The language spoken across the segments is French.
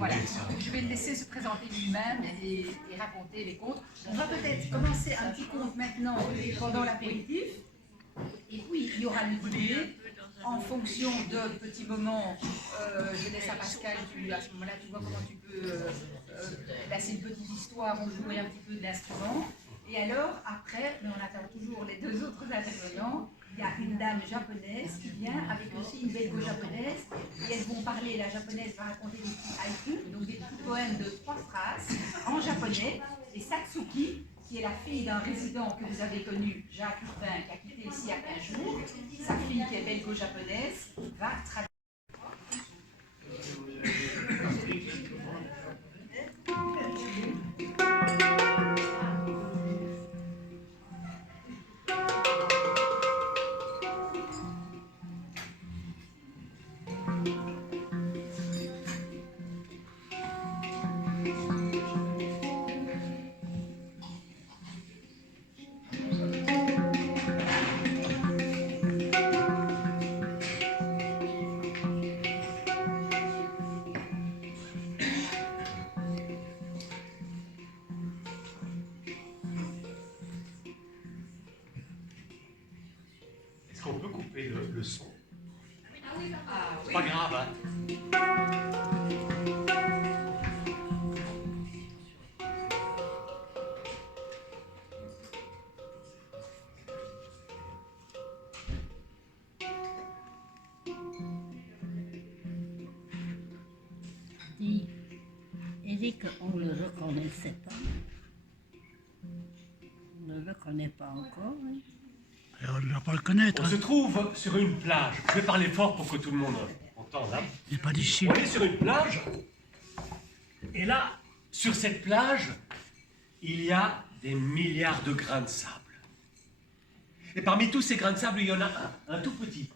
Voilà. Je vais le laisser se présenter lui-même et raconter les contes. On va peut-être commencer un petit conte maintenant pendant l'apéritif. Et puis, il y aura le dîner. En fonction de petits moments, je laisse à Pascal, à ce moment-là, tu vois comment tu peux placer une petite histoire, on jouer un petit peu de l'instrument. Et alors, après, mais on attend toujours les deux autres intervenants, il y a une dame japonaise qui vient avec aussi une belgo-japonaise, et elles vont parler, la japonaise va raconter des petits haïkus, donc des petits poèmes de 3 phrases en japonais, et Satsuki, qui est la fille d'un résident que vous avez connu, Jacques Urbain, qui a quitté ici il y a 15 jours, sa fille qui est belgo-japonaise, va traduire. Est-ce qu'on peut couper le son? C'est pas grave, hein? Dit Eric, on ne le reconnaissait pas. On ne le reconnaît pas encore. Hein. Et on ne va pas le connaître. On se trouve sur une plage. Je vais parler fort pour que tout le monde entende. Hein? Il n'est pas d'ici. On est sur une plage. Et là, sur cette plage, il y a des milliards de grains de sable. Et parmi tous ces grains de sable, il y en a un tout petit.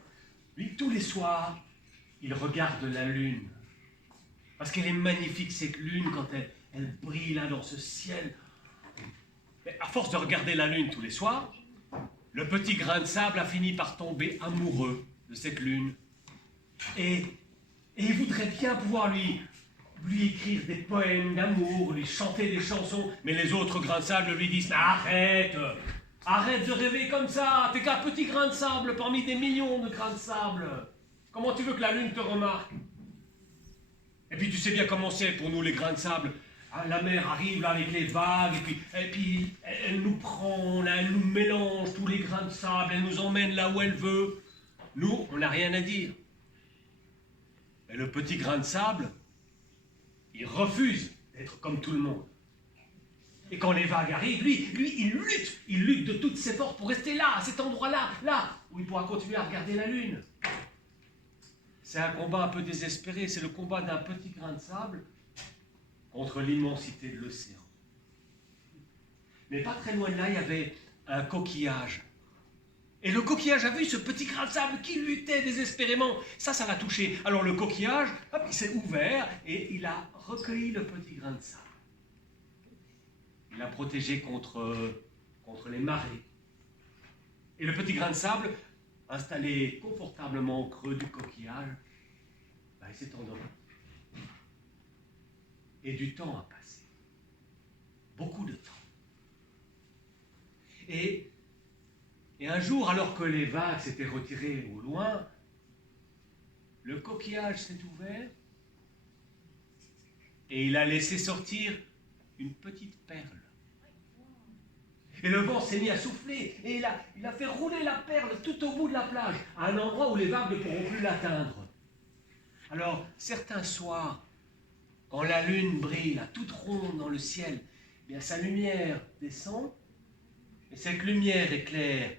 Lui, tous les soirs, il regarde la lune. Parce qu'elle est magnifique, cette lune, quand elle brille là dans ce ciel. Mais à force de regarder la lune tous les soirs, le petit grain de sable a fini par tomber amoureux de cette lune. Et il voudrait bien pouvoir lui écrire des poèmes d'amour, lui chanter des chansons, mais les autres grains de sable lui disent « Arrête! Arrête de rêver comme ça! T'es qu'un petit grain de sable parmi des millions de grains de sable! Comment tu veux que la lune te remarque? » Et puis tu sais bien comment c'est pour nous les grains de sable. La mer arrive là avec les vagues, et puis elle nous prend, là, elle nous mélange tous les grains de sable, elle nous emmène là où elle veut. Nous, on n'a rien à dire. Et le petit grain de sable, il refuse d'être comme tout le monde. Et quand les vagues arrivent, lui, il lutte de toutes ses forces pour rester là, à cet endroit-là, là, où il pourra continuer à regarder la lune. C'est un combat un peu désespéré, c'est le combat d'un petit grain de sable contre l'immensité de l'océan. Mais pas très loin de là, il y avait un coquillage. Et le coquillage a vu ce petit grain de sable qui luttait désespérément. Ça l'a touché. Alors le coquillage, hop, il s'est ouvert et il a recueilli le petit grain de sable. Il l'a protégé contre les marées. Et le petit grain de sable, installé confortablement au creux du coquillage, il s'est endormi. Et du temps a passé. Beaucoup de temps. Et un jour, alors que les vagues s'étaient retirées au loin, le coquillage s'est ouvert et il a laissé sortir une petite perle. Et le vent s'est mis à souffler et il a fait rouler la perle tout au bout de la plage, à un endroit où les vagues ne pourront plus l'atteindre. Alors, certains soirs, quand la lune brille, là, toute ronde dans le ciel, eh bien, sa lumière descend, et cette lumière éclaire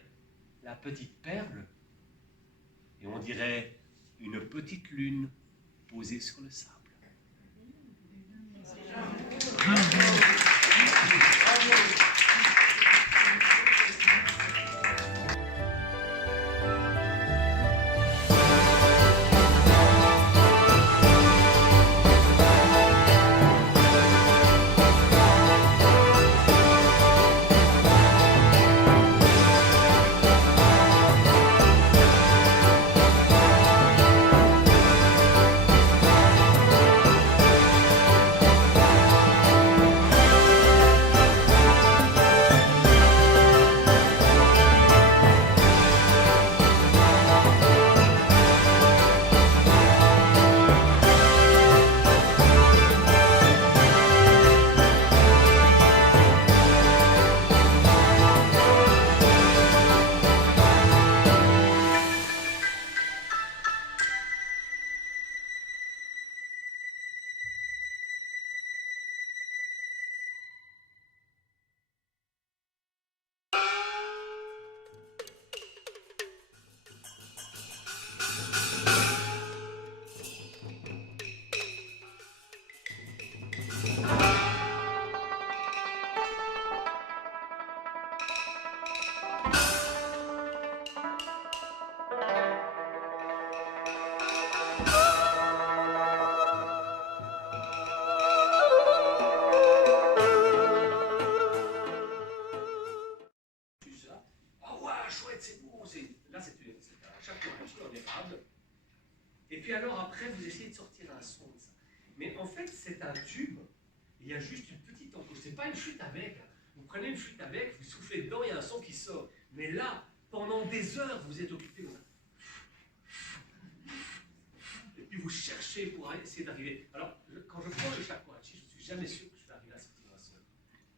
la petite perle, et on dirait une petite lune posée sur le sable. Et puis alors après, vous essayez de sortir un son de ça. Mais en fait, c'est un tube, il y a juste une petite encoche. C'est pas une flûte à bec. Vous prenez une flûte à bec, vous soufflez dedans, il y a un son qui sort. Mais là, pendant des heures, vous êtes occupé comme ça. Et puis vous cherchez pour essayer d'arriver. Alors, quand je prends le shakuhachi, je ne suis jamais sûr que je vais arriver à sortir un son.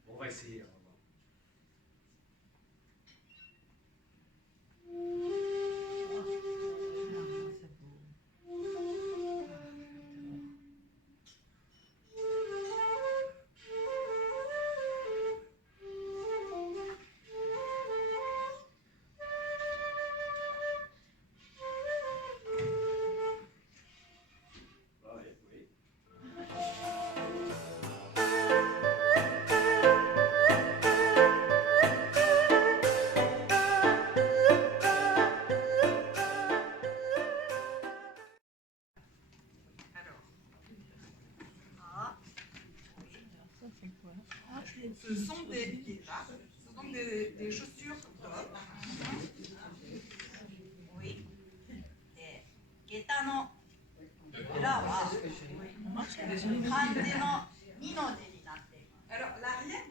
Bon, on va essayer. On va voir. Ce sont des chaussures d'homme. Oui. で、下駄の裏は漢字の2の字になっています。 Alors, l'arrière